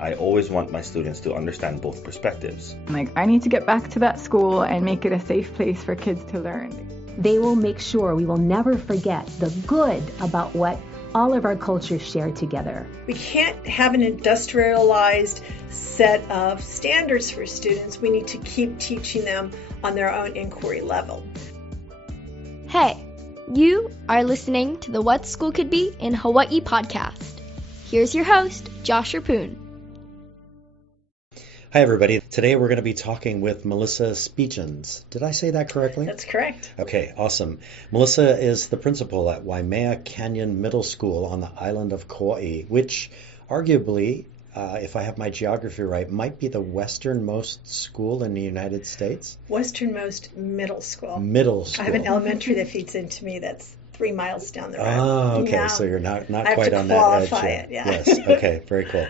I always want my students to understand both perspectives. Like, I need to get back to that school and make it a safe place for kids to learn. They will make sure we will never forget the good about what all of our cultures share together. We can't have an industrialized set of standards for students. We need to keep teaching them on their own inquiry level. Hey, you are listening to the What School Could Be in Hawaii podcast. Here's your host, Josh Rapoon. Hi, everybody. Today we're going to be talking with Melissa Speetjens. Did I say that correctly? That's correct. Okay, awesome. Melissa is the principal at Waimea Canyon Middle School on the island of Kauai, which arguably, if I have my geography right, might be the westernmost school in the United States. Westernmost middle school. Middle school. I have an elementary that feeds into me that's 3 miles down the road. Oh, okay. Yeah. So you're not I quite have on to that edge qualify yet. it, yeah. Yes. Okay. Very cool.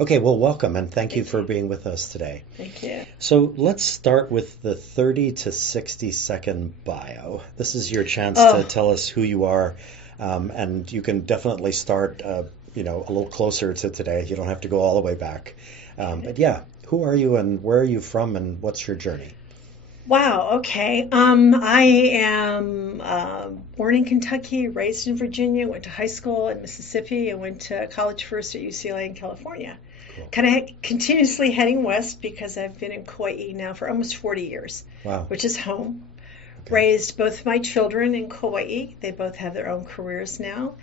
Okay. Well, welcome and thank you for being with us today. Thank you. So let's start with the 30 to 60 second bio. This is your chance to tell us who you are, and you can definitely start, a little closer to today. You don't have to go all the way back. But yeah, who are you and where are you from and what's your journey? Wow, okay. I am born in Kentucky, raised in Virginia, went to high school in Mississippi, and went to college first at UCLA in California. Cool. Kind of continuously heading west because I've been in Kauai now for almost 40 years, Wow. which is home. Okay. Raised both my children in Kauai. They both have their own careers now.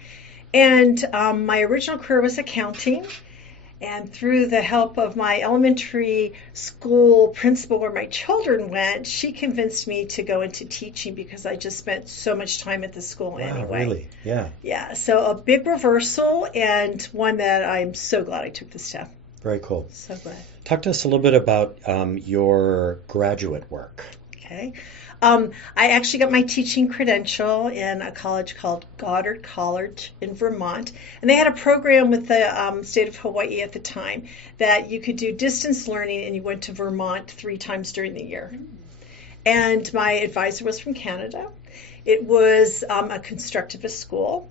And my original career was accounting. And through the help of my elementary school principal where my children went, she convinced me to go into teaching because I just spent so much time at the school Wow, anyway. really? Yeah. Yeah, so a big reversal and one that I'm so glad I took the step. Very cool. So glad. Talk to us a little bit about your graduate work. Okay. I actually got my teaching credential in a college called Goddard College in Vermont. And they had a program with the state of Hawaii at the time that you could do distance learning and you went to Vermont 3 times during the year. And my advisor was from Canada. It was a constructivist school.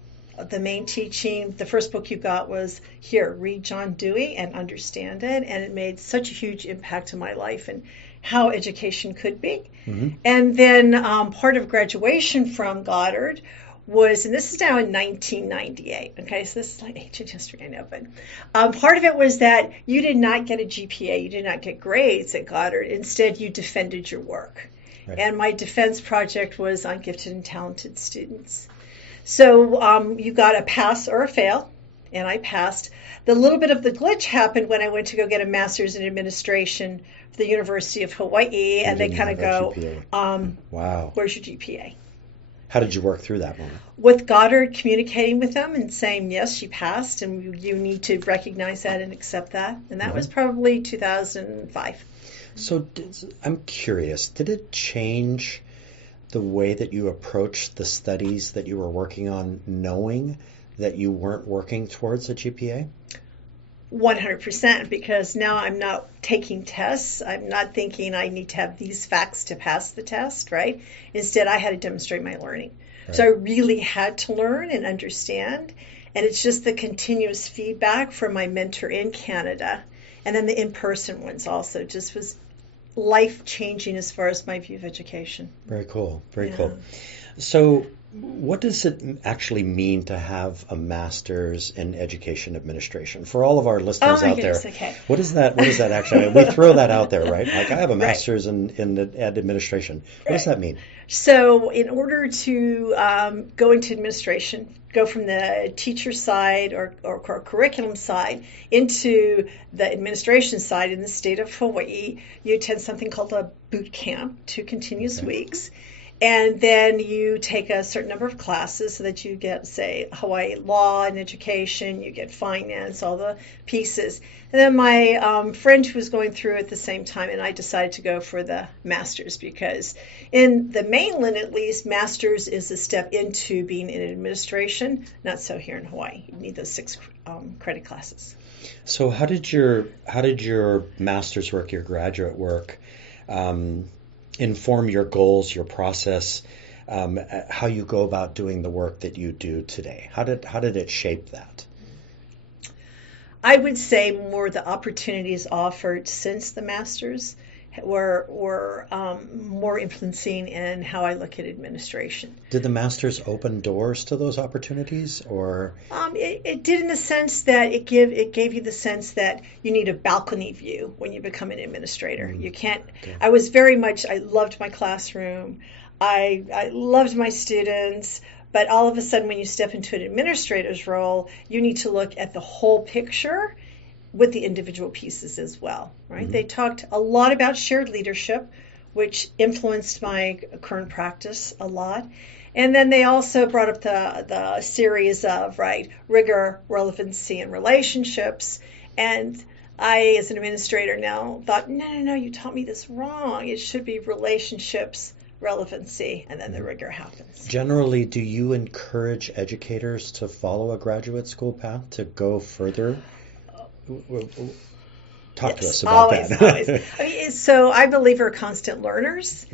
The main teaching, the first book you got was, here, read John Dewey and understand it. And it made such a huge impact in my life and how education could be. Mm-hmm. And then part of graduation from Goddard was, and this is now in 1998, okay, so this is like ancient history, I know, but part of it was that you did not get a GPA, you did not get grades at Goddard, instead you defended your work. Right. And my defense project was on gifted and talented students. So you got a pass or a fail, and I passed. The little bit of the glitch happened when I went to go get a master's in administration for the University of Hawaii, and they kind of go, wow, where's your GPA? How did you work through that moment? With Goddard, communicating with them and saying, yes, you passed, and you need to recognize that and accept that. And that was probably 2005. So I'm curious, did it change the way that you approached the studies that you were working on, knowing that you weren't working towards a GPA? 100%, because now I'm not taking tests. I'm not thinking I need to have these facts to pass the test, right? Instead, I had to demonstrate my learning. Right. So I really had to learn and understand. And it's just the continuous feedback from my mentor in Canada. And then the in-person ones also just was life-changing as far as my view of education. Very cool. Very cool. So what does it actually mean to have a master's in education administration? For all of our listeners out there, okay. What is that actually? We throw that out there, right? Like, I have a master's in ed administration. What does that mean? So in order to go into administration, go from the teacher side or curriculum side into the administration side in the state of Hawaii, you attend something called a boot camp, 2 continuous weeks. And then you take a certain number of classes so that you get, say, Hawaii law and education, you get finance, all the pieces. And then my friend who was going through at the same time, and I decided to go for the master's because in the mainland, at least, master's is a step into being in administration. Not so here in Hawaii. You need those 6 credit classes. So how did your master's work, your graduate work, inform your goals, your process, how you go about doing the work that you do today? How did it shape that? I would say more the opportunities offered since the master's were more influencing in how I look at administration. Did the master's open doors to those opportunities, or? It did, in the sense that it gave you the sense that you need a balcony view when you become an administrator. You can't. Okay. I loved my classroom. I loved my students. But all of a sudden, when you step into an administrator's role, you need to look at the whole picture with the individual pieces as well, right? Mm-hmm. They talked a lot about shared leadership, which influenced my current practice a lot. And then they also brought up the series of, rigor, relevancy, and relationships. And I, as an administrator now, thought, no, you taught me this wrong. It should be relationships, relevancy, and then the rigor happens. Generally, do you encourage educators to follow a graduate school path, to go further? Talk to us about that. Always. So I believe we're constant learners,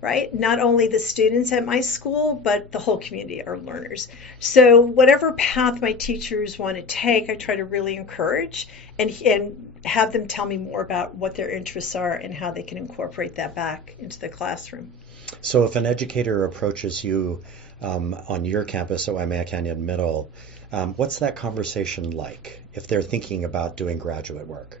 right? Not only the students at my school, but the whole community are learners. So whatever path my teachers want to take, I try to really encourage and have them tell me more about what their interests are and how they can incorporate that back into the classroom. So if an educator approaches you on your campus at Waimea Canyon Middle, what's that conversation like if they're thinking about doing graduate work?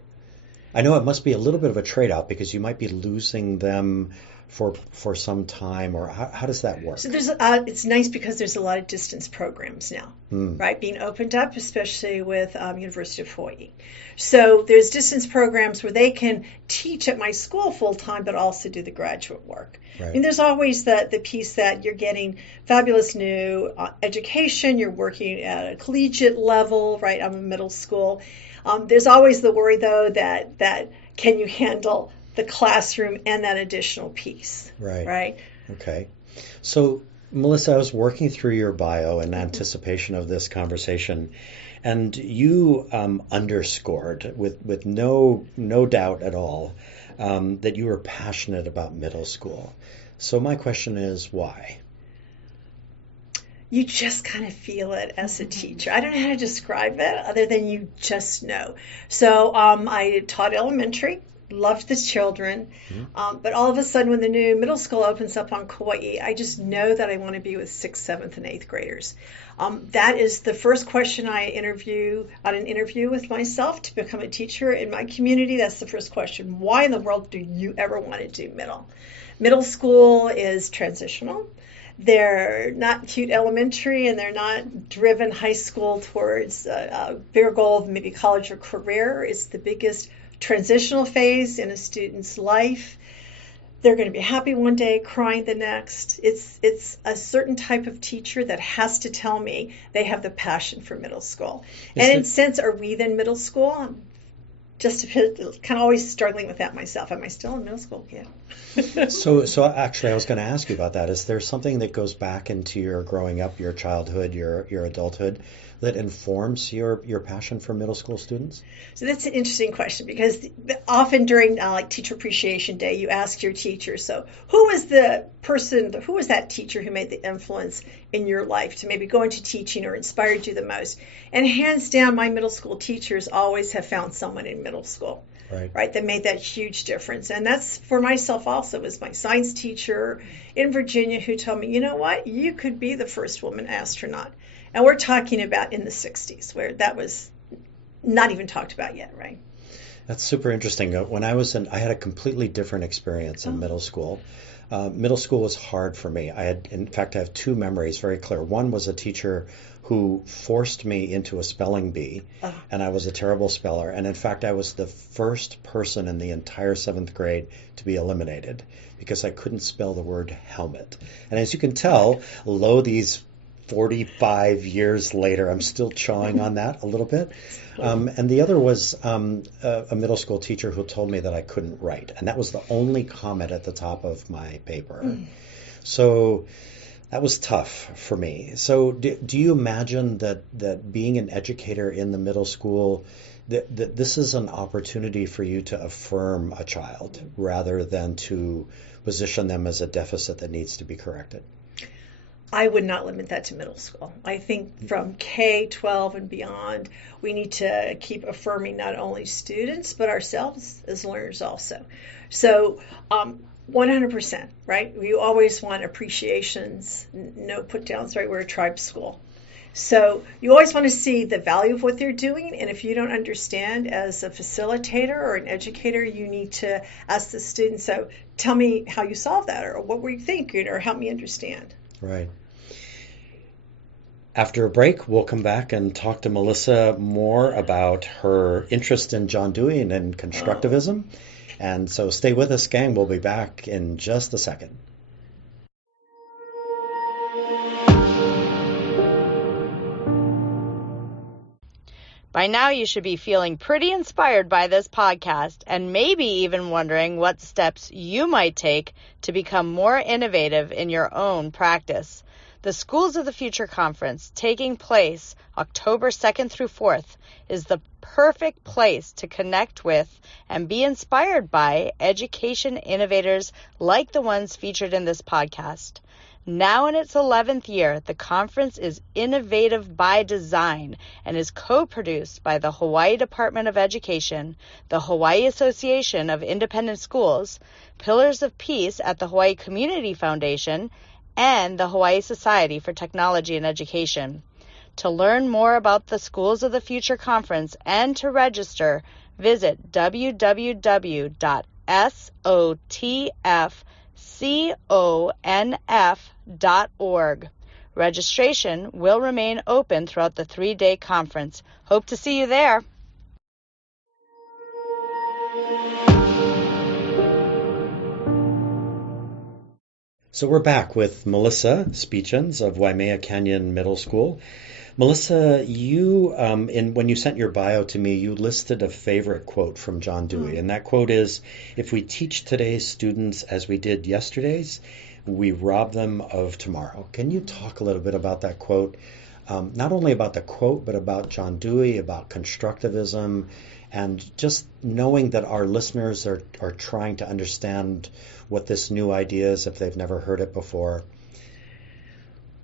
I know it must be a little bit of a trade-off because you might be losing them for some time, or how does that work? So it's nice because there's a lot of distance programs now, right, being opened up, especially with University of Hawaii. So there's distance programs where they can teach at my school full-time, but also do the graduate work. Right. I mean, there's always the piece that you're getting fabulous new education, you're working at a collegiate level, right, I'm a middle school. There's always the worry, though, that can you handle the classroom and that additional piece. Right. Okay. So, Melissa, I was working through your bio in anticipation of this conversation, and you underscored with no doubt at all that you were passionate about middle school. So my question is, why? You just kind of feel it as a teacher. I don't know how to describe it other than you just know. So I taught elementary, loved the children, but all of a sudden when the new middle school opens up on Kauai, I just know that I want to be with 6th, 7th, and 8th graders. That is the first question I interview on an interview with myself to become a teacher in my community. That's the first question. Why in the world do you ever want to do middle? Middle school is transitional. They're not cute elementary, and they're not driven high school towards a bigger goal of maybe college or career. It's the biggest transitional phase in a student's life. They're going to be happy one day, crying the next. It's a certain type of teacher that has to tell me they have the passion for middle school. And in a sense, are we then middle school? I'm just kind of always struggling with that myself. Am I still in middle school? Yeah. So actually, I was going to ask you about that. Is there something that goes back into your growing up, your childhood, your adulthood, that informs your passion for middle school students? So that's an interesting question, because often during Teacher Appreciation Day, you ask your teacher, so who was that teacher who made the influence in your life to maybe go into teaching or inspired you the most? And hands down, my middle school teachers always have found someone in middle school. Right, that made that huge difference. And that's for myself also, was my science teacher in Virginia who told me, you know what, you could be the first woman astronaut. And we're talking about in the 60s, where that was not even talked about yet, right? That's super interesting. When I had a completely different experience in middle school. Middle school was hard for me. I have two memories very clear. One was a teacher who forced me into a spelling bee, and I was a terrible speller. And in fact, I was the first person in the entire 7th grade to be eliminated because I couldn't spell the word helmet. And as you can tell, these 45 years later, I'm still chawing on that a little bit. And the other was a middle school teacher who told me that I couldn't write. And that was the only comment at the top of my paper. So that was tough for me. So do you imagine that being an educator in the middle school, that this is an opportunity for you to affirm a child rather than to position them as a deficit that needs to be corrected? I would not limit that to middle school. I think from K-12 and beyond, we need to keep affirming not only students, but ourselves as learners also. So 100%, right? We always want appreciations, no put downs, right? We're a tribe school. So you always want to see the value of what they're doing. And if you don't understand as a facilitator or an educator, you need to ask the student, so tell me how you solved that, or what were you thinking, or help me understand. Right. After a break, we'll come back and talk to Melissa more about her interest in John Dewey and constructivism. And so stay with us, gang. We'll be back in just a second. By now, you should be feeling pretty inspired by this podcast and maybe even wondering what steps you might take to become more innovative in your own practice. The Schools of the Future Conference, taking place October 2nd through 4th, is the perfect place to connect with and be inspired by education innovators like the ones featured in this podcast. Now in its 11th year, the conference is innovative by design and is co-produced by the Hawaiʻi Department of Education, the Hawaii Association of Independent Schools, Pillars of Peace at the Hawaii Community Foundation, and the Hawaii Society for Technology and Education. To learn more about the Schools of the Future Conference and to register, visit www.sotfconf.org. Registration will remain open throughout the 3-day conference. Hope to see you there. So we're back with Melissa Speetjens of Waimea Canyon Middle School. Melissa, you, when you sent your bio to me, you listed a favorite quote from John Dewey, and that quote is, "If we teach today's students as we did yesterday's, we rob them of tomorrow." Can you talk a little bit about that quote? Not only about the quote, but about John Dewey, about constructivism, and just knowing that our listeners are trying to understand what this new idea is if they've never heard it before.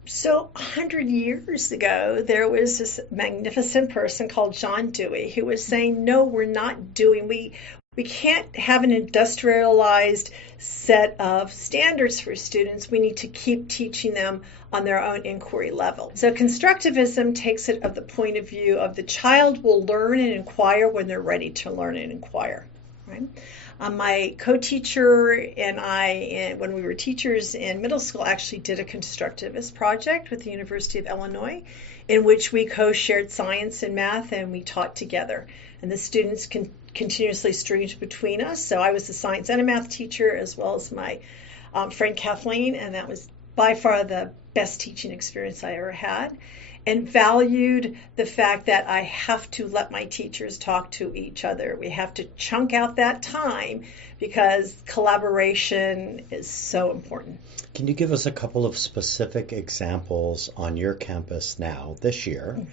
So 100 years ago, there was this magnificent person called John Dewey who was saying, no, we're not doing, we can't have an industrialized set of standards for students. We need to keep teaching them on their own inquiry level. So constructivism takes it of the point of view of the child will learn and inquire when they're ready to learn and inquire, right? My co-teacher and I, when we were teachers in middle school, actually did a constructivist project with the University of Illinois in which we co-shared science and math and we taught together. And the students continuously streamed between us. So I was a science and a math teacher as well as my friend Kathleen, and that was by far the best teaching experience I ever had, and valued the fact that I have to let my teachers talk to each other. We have to chunk out that time because collaboration is so important. Can you give us a couple of specific examples on your campus now, this year,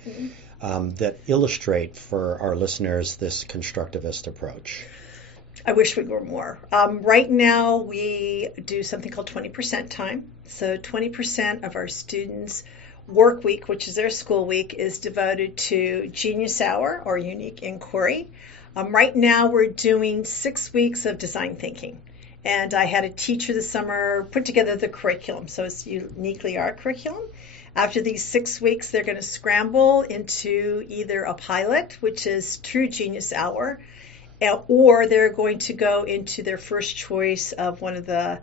that illustrate for our listeners this constructivist approach? I wish we were more. Right now, we do something called 20% time. So 20% of our students' work week, which is their school week, is devoted to Genius Hour or Unique Inquiry. Right now, we're doing 6 weeks of design thinking. And I had a teacher this summer put together the curriculum. So it's uniquely our curriculum. After these 6 weeks, they're going to scramble into either a pilot, which is True Genius Hour, or they're going to go into their first choice of one of the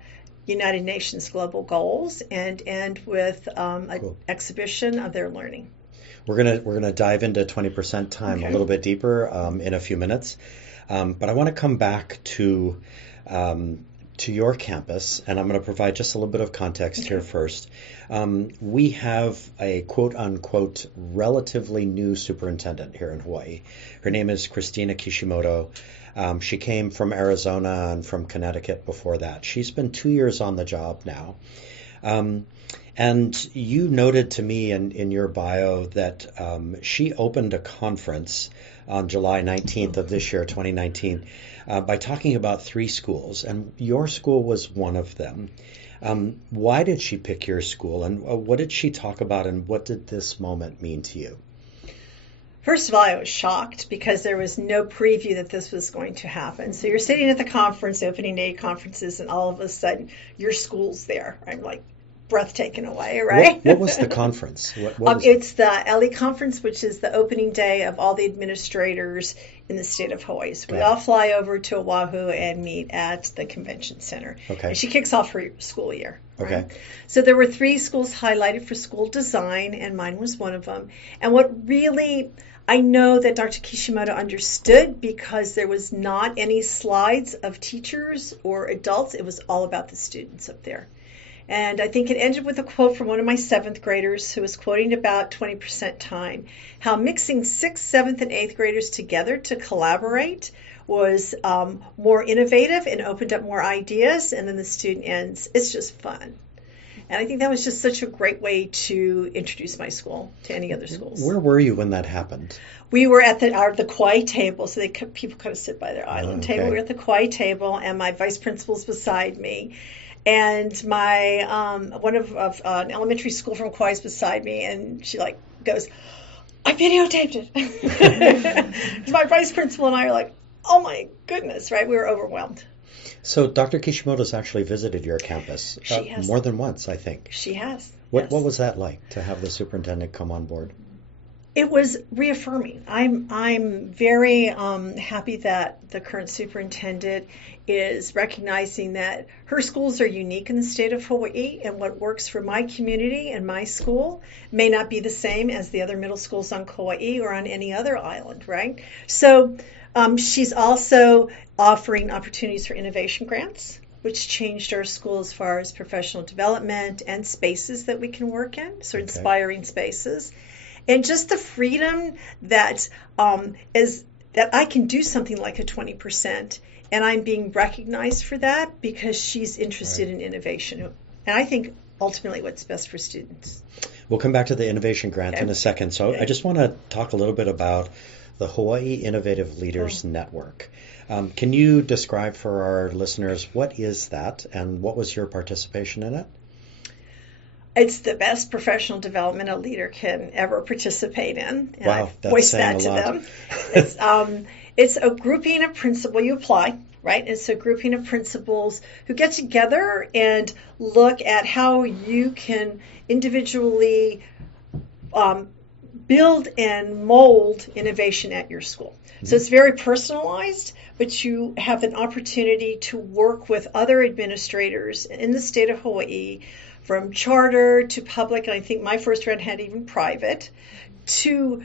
United Nations global goals and end with an exhibition of their learning. We're gonna dive into 20% time a little bit deeper in a few minutes, but I want to come back to your campus, and I'm going to provide just a little bit of context here first. We have a quote-unquote relatively new superintendent here in Hawaii. Her name is Christina Kishimoto. She came from Arizona and from Connecticut before that. She's been 2 years on the job now. And you noted to me in your bio that she opened a conference on July 19th of this year, 2019, by talking about 3 schools, and your school was one of them. Why did she pick your school, and what did she talk about, and what did this moment mean to you? First of all, I was shocked because there was no preview that this was going to happen. So you're sitting at the conference, opening day conferences, and all of a sudden your school's there. I'm like, breath taken away, right? What was the conference? It's the LE conference, which is the opening day of all the administrators in the state of Hawaii. So we all fly over to Oahu and meet at the convention center. Okay. And she kicks off her school year. Right? Okay. So there were 3 schools highlighted for school design, and mine was one of them. And what really, I know that Dr. Kishimoto understood, because there was not any slides of teachers or adults. It was all about the students up there. And I think it ended with a quote from one of my 7th graders who was quoting about 20% time, how mixing 6th, 7th, and 8th graders together to collaborate was more innovative and opened up more ideas. And then the student ends, it's just fun. And I think that was just such a great way to introduce my school to any other schools. Where were you when that happened? We were at the Kauai table, so people kind of sit by their island table. We were at the Kauai table, and my vice principal's beside me. And my one of an elementary school from Kauai is beside me, and she goes, "I videotaped it." My vice principal and I are like, "Oh my goodness!" Right? We were overwhelmed. So Dr. Kishimoto's actually visited your campus she has. More than once, I think. She has. What was that like to have the superintendent come on board? It was reaffirming. I'm very happy that the current superintendent is recognizing that her schools are unique in the state of Hawaii, and what works for my community and my school may not be the same as the other middle schools on Kauai or on any other island, right? So she's also offering opportunities for innovation grants, which changed our school as far as professional development and spaces that we can work in, so inspiring spaces. And just the freedom that that I can do something like a 20%, and I'm being recognized for that because she's interested in innovation. And I think ultimately what's best for students. We'll come back to the innovation grant in a second. So I just want to talk a little bit about the Hawaiʻi Innovative Leaders Network. Can you describe for our listeners what is that, and what was your participation in it? It's the best professional development a leader can ever participate in. And wow, I've voiced that to them. It's a grouping of principals. You apply, right? It's a grouping of principals who get together and look at how you can individually build and mold innovation at your school. So it's very personalized, but you have an opportunity to work with other administrators in the state of Hawaii, from charter to public, and I think my first round had even private, to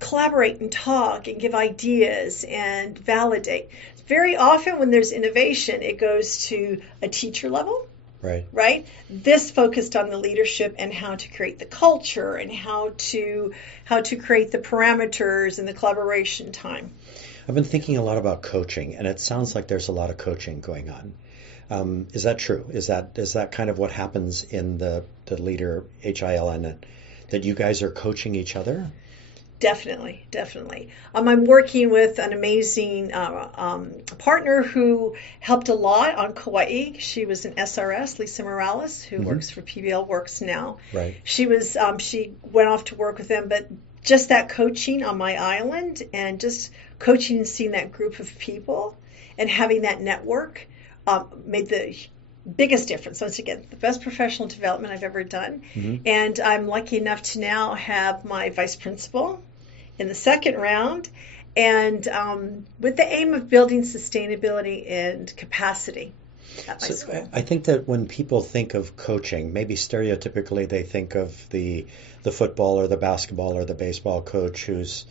collaborate and talk and give ideas and validate. Very often when there's innovation, it goes to a teacher level. Right? This focused on the leadership and how to create the culture and how to create the parameters and the collaboration time. I've been thinking a lot about coaching, and it sounds like there's a lot of coaching going on. Is that true? Is that kind of what happens in the leader HILN, that you guys are coaching each other? Definitely. I'm working with an amazing partner who helped a lot on Kauai. She was an SRS, Lisa Morales, who works for PBL Works now. Right. She went off to work with them, but just that coaching on my island and just coaching and seeing that group of people and having that network made the biggest difference. Once again, the best professional development I've ever done. And I'm lucky enough to now have my vice principal in the second round, and with the aim of building sustainability and capacity at my school. I think that when people think of coaching, maybe stereotypically they think of the football or the basketball or the baseball coach who's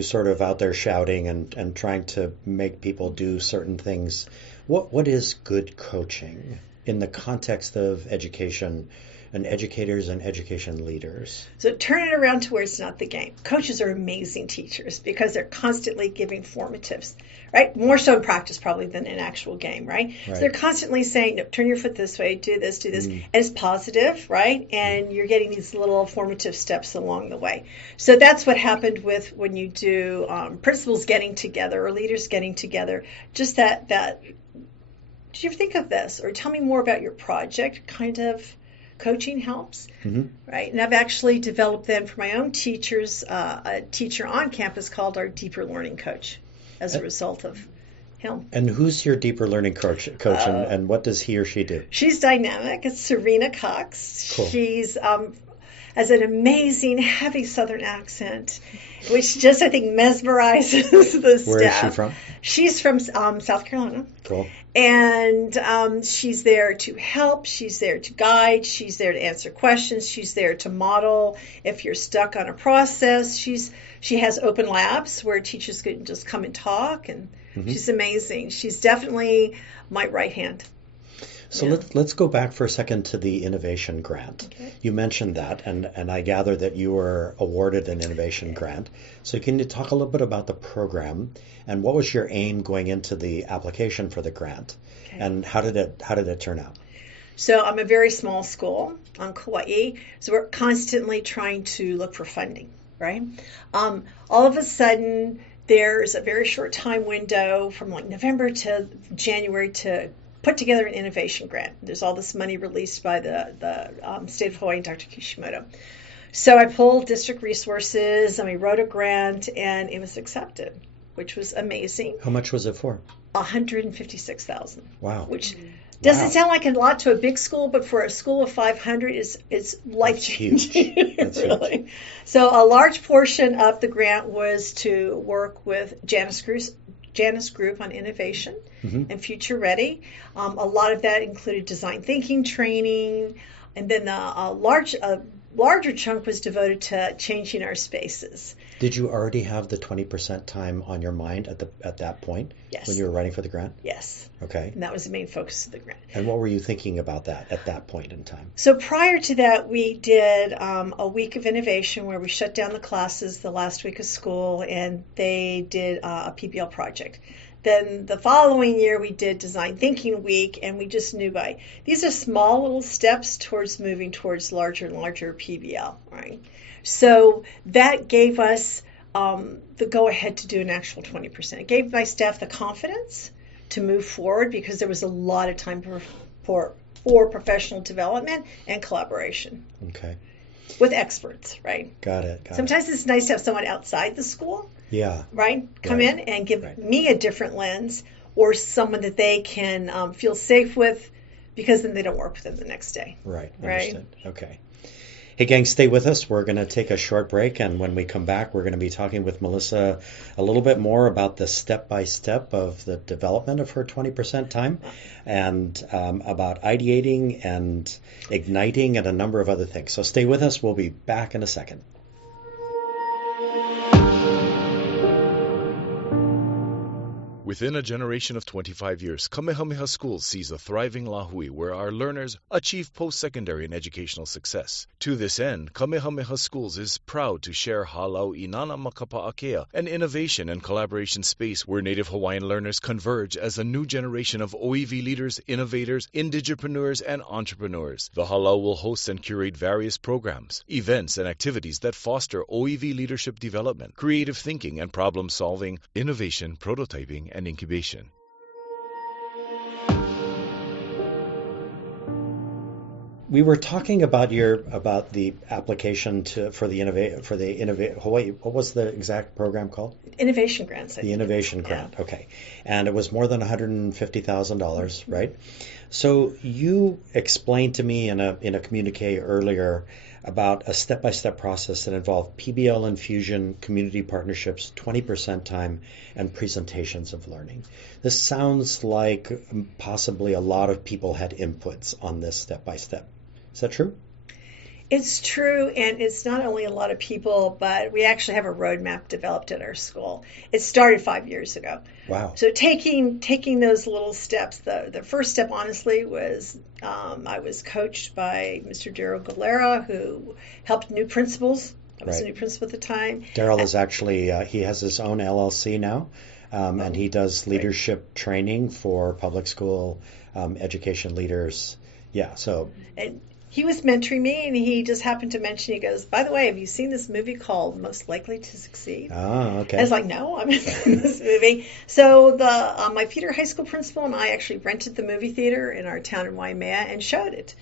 sort of out there shouting and trying to make people do certain things. What is good coaching in the context of education and educators and education leaders. So turn it around to where it's not the game. Coaches are amazing teachers because they're constantly giving formatives, right? More so in practice probably than in actual game, right? So they're constantly saying, no, turn your foot this way, do this. And it's positive, right? And you're getting these little formative steps along the way. So that's what happened with when you do principals getting together or leaders getting together. Just that, did you ever think of this? Or tell me more about your project kind of coaching helps, right? And I've actually developed then for my own teachers, a teacher on campus called our Deeper Learning Coach as a result of him. And who's your Deeper Learning coach and what does he or she do? She's dynamic. It's Serena Cox. Cool. She's has an amazing heavy Southern accent, which just, I think, mesmerizes the staff. Where is she from? She's from South Carolina. Cool. And she's there to help. She's there to guide. She's there to answer questions. She's there to model if you're stuck on a process. She has open labs where teachers can just come and talk, and she's amazing. She's definitely my right hand. So let's go back for a second to the innovation grant. Okay. You mentioned that, and I gather that you were awarded an innovation grant. So can you talk a little bit about the program and what was your aim going into the application for the grant, and how did it turn out? So I'm a very small school on Kauai, so we're constantly trying to look for funding, right? All of a sudden, there's a very short time window from like November to January to put together an innovation grant. There's all this money released by the state of Hawaii and Dr. Kishimoto. So I pulled district resources and we wrote a grant and it was accepted, which was amazing. How much was it for? $156,000. Wow. Which doesn't sound like a lot to a big school, but for a school of 500 it's life-changing. That's really. Huge. So a large portion of the grant was to work with Janice Group on innovation and future ready. A lot of that included design thinking training, and then a larger chunk was devoted to changing our spaces. Did you already have the 20% time on your mind at that point? Yes. When you were writing for the grant? Yes. Okay. And that was the main focus of the grant. And what were you thinking about that at that point in time? So prior to that, we did a week of innovation where we shut down the classes the last week of school, and they did a PBL project. Then the following year, we did Design Thinking Week, and we just knew these are small little steps towards moving towards larger and larger PBL, right? So that gave us the go-ahead to do an actual 20%. It gave my staff the confidence to move forward because there was a lot of time for professional development and collaboration. Okay. With experts, right? Got it. Sometimes it's nice to have someone outside the school. Yeah. Right? Come in and give me a different lens, or someone that they can feel safe with, because then they don't work with them the next day. Right. Understood. Okay. Hey, gang, stay with us. We're going to take a short break, and when we come back, we're going to be talking with Melissa a little bit more about the step-by-step of the development of her 20% time, and about ideating and igniting and a number of other things. So stay with us. We'll be back in a second. Within a generation of 25 years, Kamehameha Schools sees a thriving Lahui where our learners achieve post-secondary and educational success. To this end, Kamehameha Schools is proud to share Halau Inana Makapa'akea, an innovation and collaboration space where Native Hawaiian learners converge as a new generation of OEV leaders, innovators, indigipreneurs, and entrepreneurs. The Halau will host and curate various programs, events, and activities that foster OEV leadership development, creative thinking and problem solving, innovation, prototyping, and incubation. We were talking about the application for the Hawaii. What was the exact program called? Innovation grants. The innovation grant. Yeah. Okay, and it was more than $150,000, right? So you explained to me in a communique earlier about a step-by-step process that involved PBL infusion, community partnerships, 20% time, and presentations of learning. This sounds like possibly a lot of people had inputs on this step-by-step. Is that true? It's true, and it's not only a lot of people, but we actually have a roadmap developed at our school. It started 5 years ago. Wow. So taking those little steps, the first step, honestly, was I was coached by Mr. Daryl Galera, who helped new principals. I was a new principal at the time. Daryl is actually, he has his own LLC now, and he does leadership training for public school education leaders. Yeah, so... And he was mentoring me, and he just happened to mention, he goes, by the way, have you seen this movie called Most Likely to Succeed? Oh, okay. I was like, no, I haven't seen this movie. So my Feeder High School principal and I actually rented the movie theater in our town in Waimea and showed it.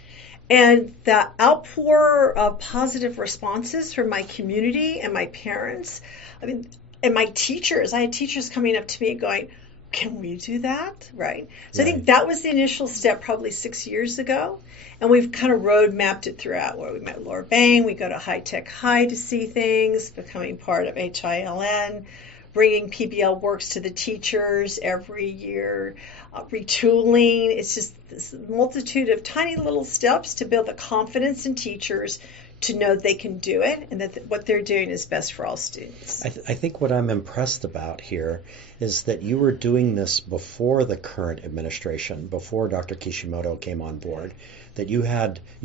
And the outpour of positive responses from my community and my parents, and my teachers. I had teachers coming up to me going, can we do that? Right. So I think that was the initial step probably 6 years ago. And we've kind of road mapped it throughout, where we met Laura Bain. We go to High Tech High to see things, becoming part of HILN, bringing PBL works to the teachers every year, retooling. It's just this multitude of tiny little steps to build the confidence in teachers to know they can do it and that what they're doing is best for all students. I think what I'm impressed about here is that you were doing this before the current administration, before Dr. Kishimoto came on board, that you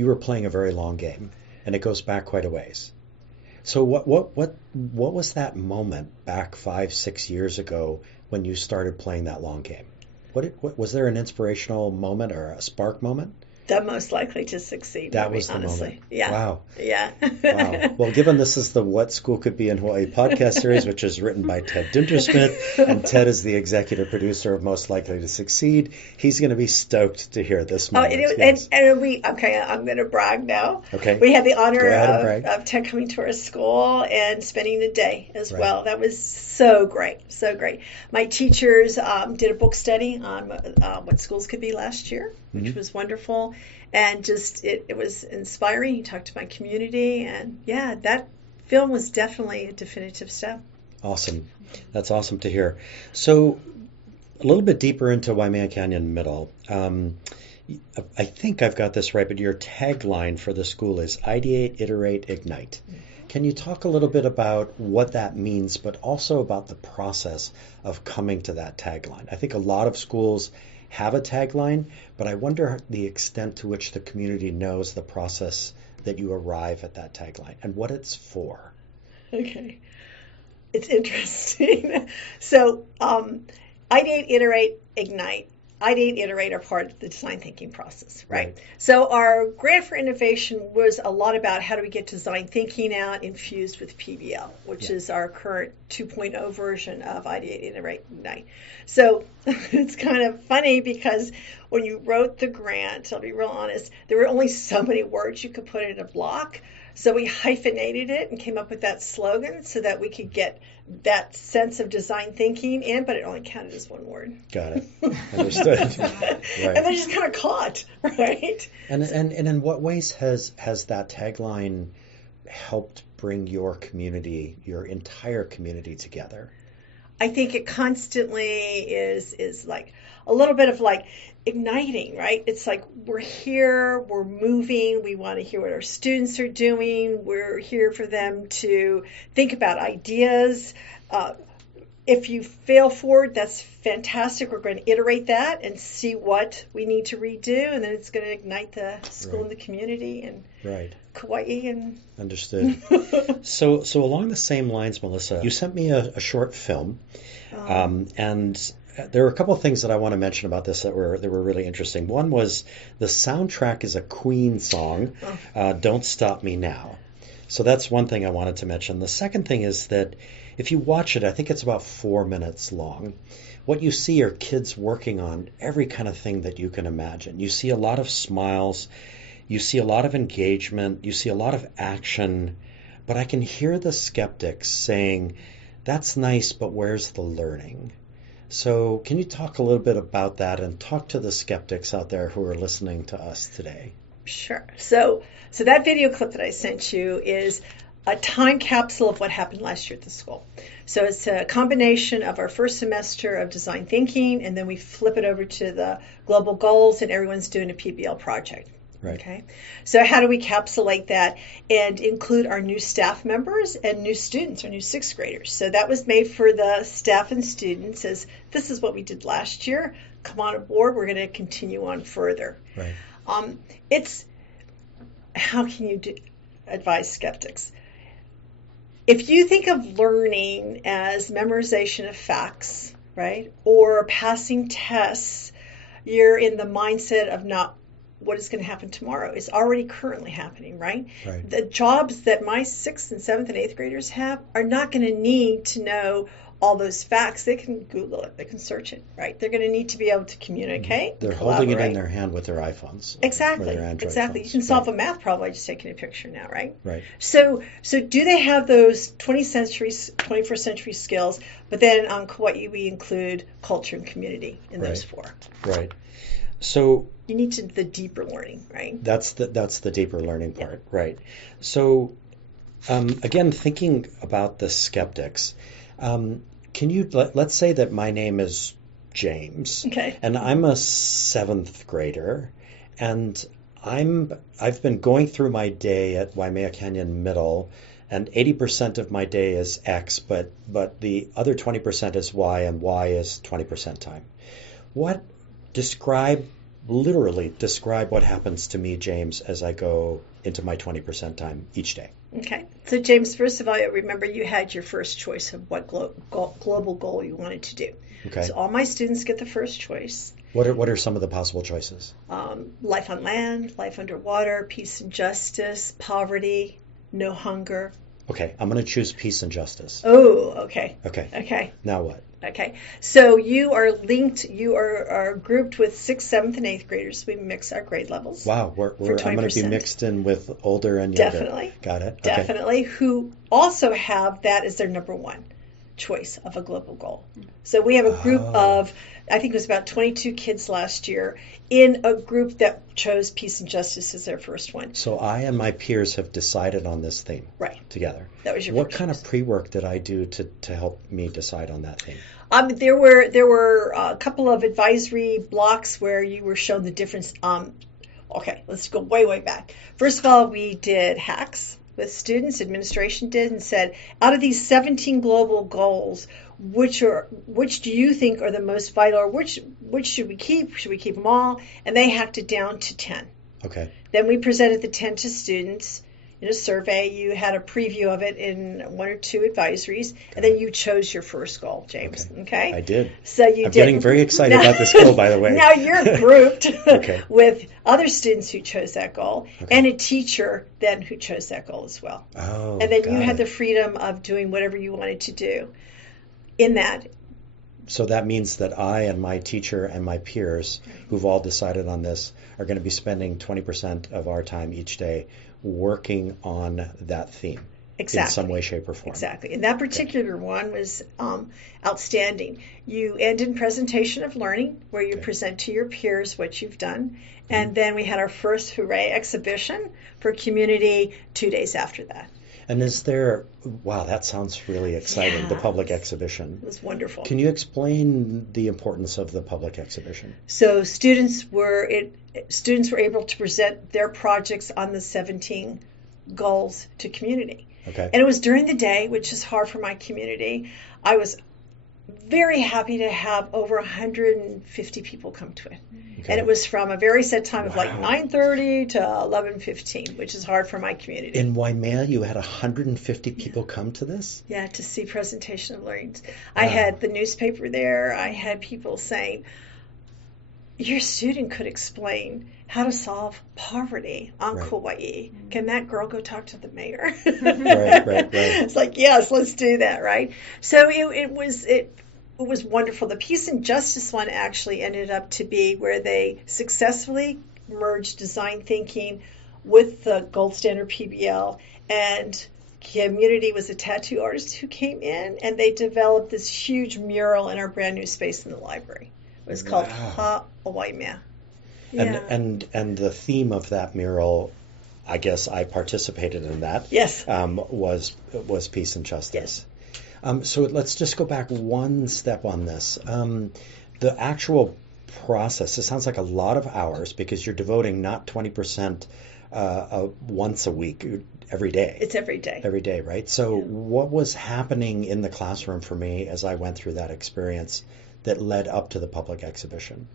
were playing a very long game, and it goes back quite a ways. So what was that moment back 5-6 years ago when you started playing that long game? What was there an inspirational moment or a spark moment? The Most Likely to Succeed. That was the honestly. moment. Yeah. Wow. Yeah. Wow. Well, given this is the What School Could Be in Hawaii podcast series, which is written by Ted Dintersmith, and Ted is the executive producer of Most Likely to Succeed, he's going to be stoked to hear this moment. I'm going to brag now. Okay. We had the honor of Ted coming to our school and spending a day as well. That was so great. So great. My teachers did a book study on what schools could be last year, which was wonderful. And just, it was inspiring. He talked to my community, and that film was definitely a definitive step. Awesome. That's awesome to hear. So a little bit deeper into Waimea Canyon Middle. I think I've got this right, but your tagline for the school is Ideate, Iterate, Ignite. Can you talk a little bit about what that means, but also about the process of coming to that tagline? I think a lot of schools have a tagline, but I wonder the extent to which the community knows the process that you arrive at that tagline and what it's for. Okay. It's interesting. So, Ideate, Iterate, Ignite. Ideate, Iterate are part of the design thinking process, right? So our grant for innovation was a lot about how do we get design thinking out infused with PBL, which is our current 2.0 version of Ideate, Iterate, Ignite. So it's kind of funny because when you wrote the grant, I'll be real honest, there were only so many words you could put in a block. So we hyphenated it and came up with that slogan so that we could get that sense of design thinking in, but it only counted as one word. Got it. Understood. And they just kind of caught, right? And in what ways has that tagline helped bring your community, your entire community together? I think it constantly is like a little bit of like igniting, right? It's like we're here, we're moving, we want to hear what our students are doing, we're here for them to think about ideas. If you fail forward, that's fantastic. We're going to iterate that and see what we need to redo, and then it's going to ignite the school and the community and Kauai. And understood. So along the same lines, Melissa, you sent me a short film, and there are a couple of things that I want to mention about this that were really interesting. One was the soundtrack is a Queen song, Don't Stop Me Now. So that's one thing I wanted to mention. The second thing is that if you watch it, I think it's about 4 minutes long. What you see are kids working on every kind of thing that you can imagine. You see a lot of smiles, you see a lot of engagement, you see a lot of action, but I can hear the skeptics saying, that's nice, but where's the learning? So can you talk a little bit about that and talk to the skeptics out there who are listening to us today? Sure. So that video clip that I sent you is a time capsule of what happened last year at the school. So it's a combination of our first semester of design thinking, and then we flip it over to the global goals, and everyone's doing a PBL project. Right. Okay. So how do we encapsulate that and include our new staff members and new students, our new sixth graders? So that was made for the staff and students as this is what we did last year. Come on aboard. We're going to continue on further. Right. It's how can you advise skeptics? If you think of learning as memorization of facts, right, or passing tests, you're in the mindset of not what is going to happen tomorrow. It's already currently happening, right? Right. The jobs that my 6th and 7th and 8th graders have are not going to need to know all those facts. They can Google it. They can search it, right? They're going to need to be able to communicate. They're holding it in their hand with their iPhones. Exactly. Or their Android exactly. phones. You can solve a math problem by just taking a picture now, right? Right. So do they have those 21st century skills? But then on Kauai, we include culture and community in those 4. Right. So you need the deeper learning, right? That's the deeper learning part, right? So again, thinking about the skeptics, can you let's say that my name is James, okay, and I'm a 7th grader, and I've been going through my day at Waimea Canyon Middle, and 80% of my day is X, but the other 20% is Y, and Y is 20% time. Literally describe what happens to me, James, as I go into my 20% time each day. Okay. So, James, first of all, remember you had your first choice of what global goal you wanted to do. Okay. So all my students get the first choice. What are some of the possible choices? Life on land, life underwater, peace and justice, poverty, no hunger. Okay. I'm going to choose peace and justice. Oh, okay. Okay. Okay. Now what? Okay, so you are linked, you are grouped with 6th, 7th, and 8th graders. We mix our grade levels. Wow, I'm going to be mixed in with older and younger. Definitely. Got it. Definitely, okay. Who also have that as their number 1 choice of a global goal. So we have a group of, I think it was about 22 kids last year, in a group that chose peace and justice as their first one. So I and my peers have decided on this theme together. That was your What first kind choice. Of pre-work did I do to help me decide on that theme? There were a couple of advisory blocks where you were shown the difference. Okay, let's go way back. First of all, we did hacks with students, administration did, and said, out of these 17 global goals, which do you think are the most vital, or which should we keep? Should we keep them all? And they hacked it down to 10. Okay. Then we presented the 10 to students in a survey. You had a preview of it in 1 or 2 advisories, and then you chose your first goal, James. Okay? I did. So I'm getting very excited about this goal, by the way. Now you're grouped Okay. with other students who chose that goal, and a teacher then who chose that goal as well. Oh, and then you had the freedom of doing whatever you wanted to do in that. So that means that I and my teacher and my peers, who've all decided on this, are going to be spending 20% of our time each day working on that theme. Exactly. In some way, shape, or form. Exactly. And that particular one was outstanding. You end in presentation of learning, where you present to your peers what you've done. And then we had our first hooray exhibition for community 2 days after that. And is there, wow, that sounds really exciting, Yeah. the public exhibition. It was wonderful. Can you explain the importance of the public exhibition? So students were able to present their projects on the 17 goals to community. Okay. And it was during the day, which is hard for my community. I was very happy to have over 150 people come to it. Okay. And it was from a very set time of like 9:30 to 11:15, which is hard for my community. In Waimea, you had 150 people come to this? Yeah, to see presentation of learnings. I had the newspaper there. I had people saying, your student could explain how to solve poverty on Kauai. Can that girl go talk to the mayor? Right. It's like, yes, let's do that, right? So it was wonderful. The peace and justice one actually ended up to be where they successfully merged design thinking with the gold standard PBL, and community was a tattoo artist who came in, and they developed this huge mural in our brand new space in the library. It was called Waimea. Yeah. And the theme of that mural, I guess I participated in that. Yes. Was peace and justice. Yes. So let's just go back one step on this. The actual process? It sounds like a lot of hours because you're devoting not 20% once a week, every day. It's every day. Every day, right? So what was happening in the classroom for me as I went through that experience that led up to the public exhibition?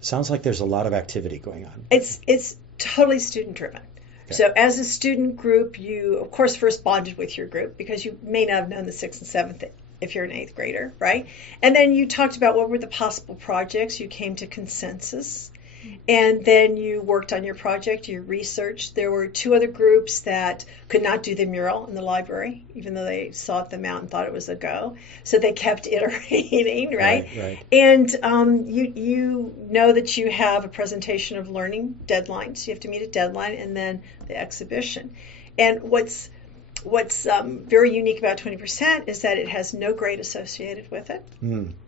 Sounds like there's a lot of activity going on. It's totally student driven. Okay. So as a student group, you of course first bonded with your group because you may not have known the 6th and 7th if you're an 8th grader, right? And then you talked about what were the possible projects. You came to consensus. And then you worked on your project, you researched. There were 2 other groups that could not do the mural in the library, even though they sought them out and thought it was a go. So they kept iterating, right? Right. And you know that you have a presentation of learning deadlines. You have to meet a deadline, and then the exhibition. And what's very unique about 20% is that it has no grade associated with it,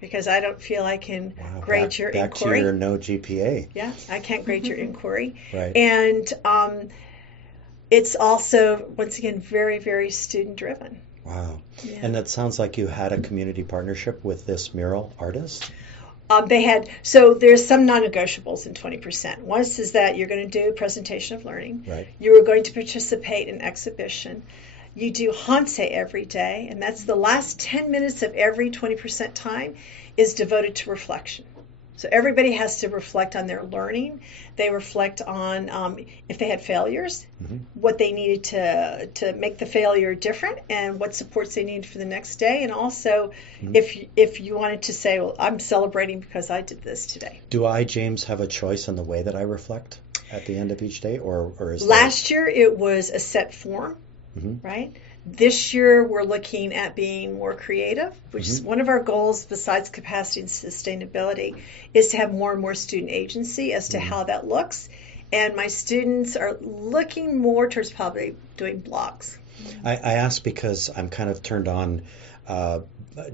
because I don't feel I can grade your back inquiry. To your no GPA. Yeah, I can't grade your inquiry. Right. And it's also, once again, very, very student driven. Wow. Yeah. And it sounds like you had a community partnership with this mural artist. So there's some non-negotiables in 20%. One is that you're going to do a presentation of learning. Right. You are going to participate in exhibition. You do Hansei every day, and that's the last 10 minutes of every 20% time is devoted to reflection. So everybody has to reflect on their learning. They reflect on if they had failures, what they needed to make the failure different, and what supports they needed for the next day. And also, if you wanted to say, well, I'm celebrating because I did this today. Do I, James, have a choice in the way that I reflect at the end of each day, or is Last year it was a set form, right? This year, we're looking at being more creative, which is one of our goals besides capacity and sustainability, is to have more and more student agency as to how that looks. And my students are looking more towards probably doing blogs. I ask because I'm kind of turned on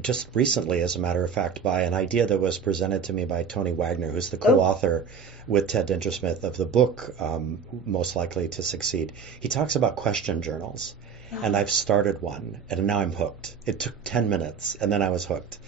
just recently, as a matter of fact, by an idea that was presented to me by Tony Wagner, who's the co-author with Ted Dintersmith of the book Most Likely to Succeed. He talks about question journals. And I've started one, and now I'm hooked. It took 10 minutes, and then I was hooked.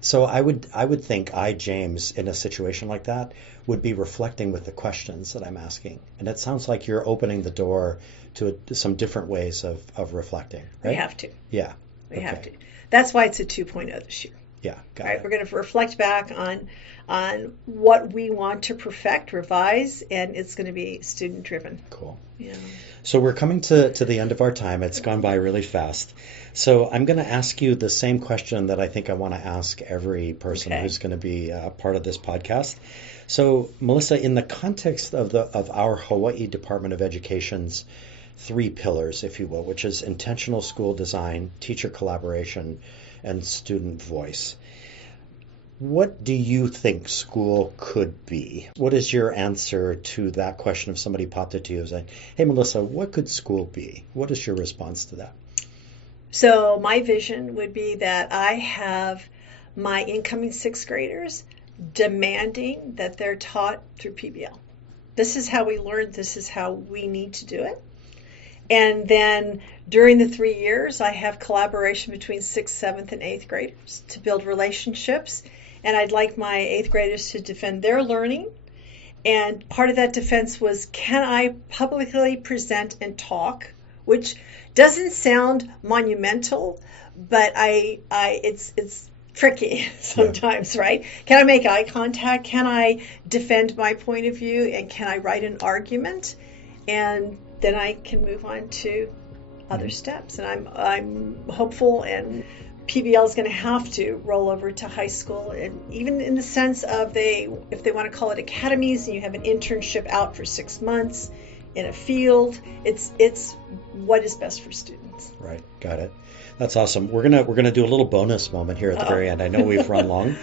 So I would think James, in a situation like that, would be reflecting with the questions that I'm asking. And it sounds like you're opening the door to some different ways of reflecting, right? We have to. Yeah. We have to. That's why it's a 2.0 this year. Yeah, got right? it. We're going to reflect back on what we want to perfect, revise, and it's going to be student-driven. Cool. Yeah. So we're coming to the end of our time. It's gone by really fast. So I'm going to ask you the same question that I think I want to ask every person who's going to be part of this podcast. So, Melissa, in the context of our Hawaiʻi Department of Education's 3 pillars, if you will, which is intentional school design, teacher collaboration, and student voice, what do you think school could be? What is your answer to that question if somebody popped it to you and said, hey, Melissa, what could school be? What is your response to that? So my vision would be that I have my incoming 6th graders demanding that they're taught through PBL. This is how we learn. This is how we need to do it. And then during the 3 years, I have collaboration between 6th, 7th, and 8th graders to build relationships. And I'd like my 8th graders to defend their learning. And part of that defense was, can I publicly present and talk? Which doesn't sound monumental, but it's tricky sometimes, right? Can I make eye contact? Can I defend my point of view? And can I write an argument? And then I can move on to other steps. And I'm hopeful, and PBL is going to have to roll over to high school, and even in the sense of if they want to call it academies, and you have an internship out for 6 months in a field, it's what is best for students. Right, got it. That's awesome. We're gonna do a little bonus moment here at the very end. I know we've run long,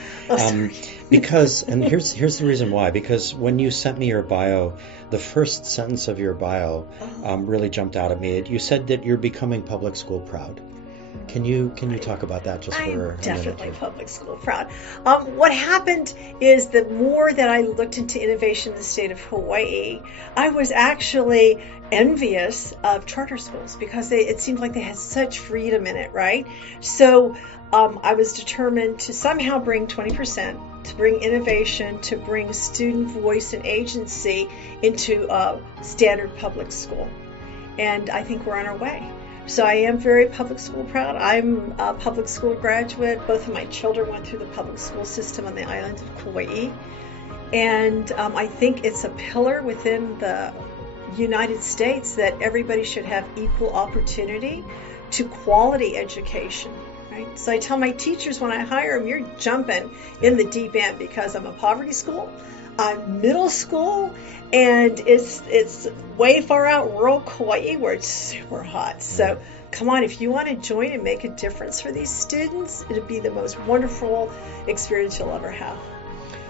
because here's the reason why. Because when you sent me your bio, the first sentence of your bio really jumped out at me. You said that you're becoming public school proud. Can you talk about that just for a minute? I'm definitely public school proud. What happened is the more that I looked into innovation in the state of Hawaii, I was actually envious of charter schools because it seemed like they had such freedom in it, right? So I was determined to somehow bring 20% to bring innovation, to bring student voice and agency into standard public school. And I think we're on our way. So I am very public school proud. I'm a public school graduate. Both of my children went through the public school system on the island of Kauai. And I think it's a pillar within the United States that everybody should have equal opportunity to quality education. Right? So I tell my teachers when I hire them, you're jumping in the deep end because I'm a poverty school, I'm middle school, and it's way far out rural Kauai where it's super hot. So come on, if you want to join and make a difference for these students, it'll be the most wonderful experience you'll ever have.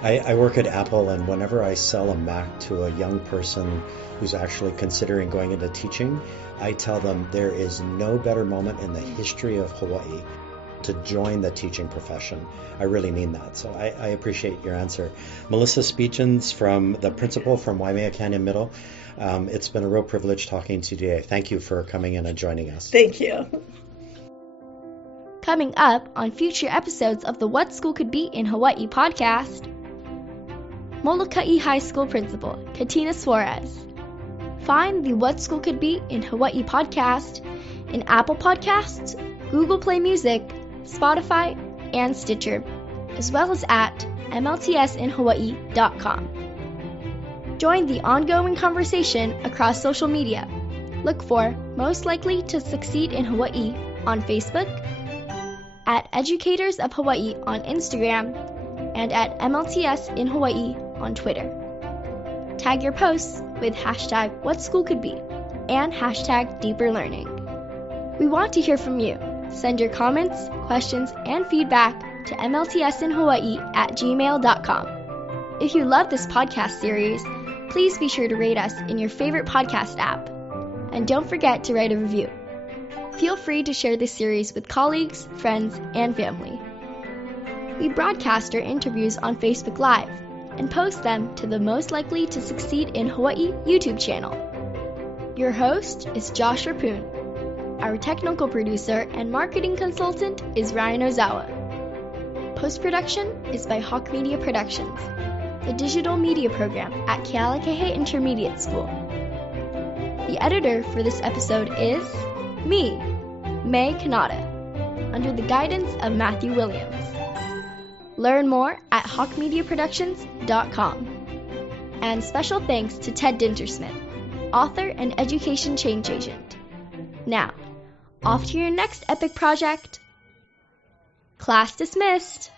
I work at Apple, and whenever I sell a Mac to a young person who's actually considering going into teaching, I tell them there is no better moment in the history of Hawaii to join the teaching profession. I really mean that. So I appreciate your answer. Melissa Speetjens, the principal from Waimea Canyon Middle, it's been a real privilege talking to you today. Thank you for coming in and joining us. Thank you. Coming up on future episodes of the What School Could Be in Hawaii podcast, Molokai High School Principal Katina Suarez. Find the What School Could Be in Hawaii podcast in Apple Podcasts, Google Play Music, Spotify, and Stitcher, as well as at mltsinhawaii.com. Join the ongoing conversation across social media. Look for Most Likely to Succeed in Hawaii on Facebook, at Educators of Hawaii on Instagram, and at MLTS in Hawaii on Twitter. Tag your posts with hashtag What School Could Be and hashtag Deeper Learning. We want to hear from you. Send your comments, questions, and feedback to mltsinhawaii@gmail.com. If you love this podcast series, please be sure to rate us in your favorite podcast app. And don't forget to write a review. Feel free to share this series with colleagues, friends, and family. We broadcast our interviews on Facebook Live and post them to the Most Likely to Succeed in Hawaii YouTube channel. Your host is Josh Rapoon. Our technical producer and marketing consultant is Ryan Ozawa. Post-production is by Hawk Media Productions, the digital media program at Kealakahe Intermediate School. The editor for this episode is me, May Kanata, under the guidance of Matthew Williams. Learn more at hawkmediaproductions.com. And special thanks to Ted Dintersmith, author and education change agent. Now, off to your next epic project. Class dismissed.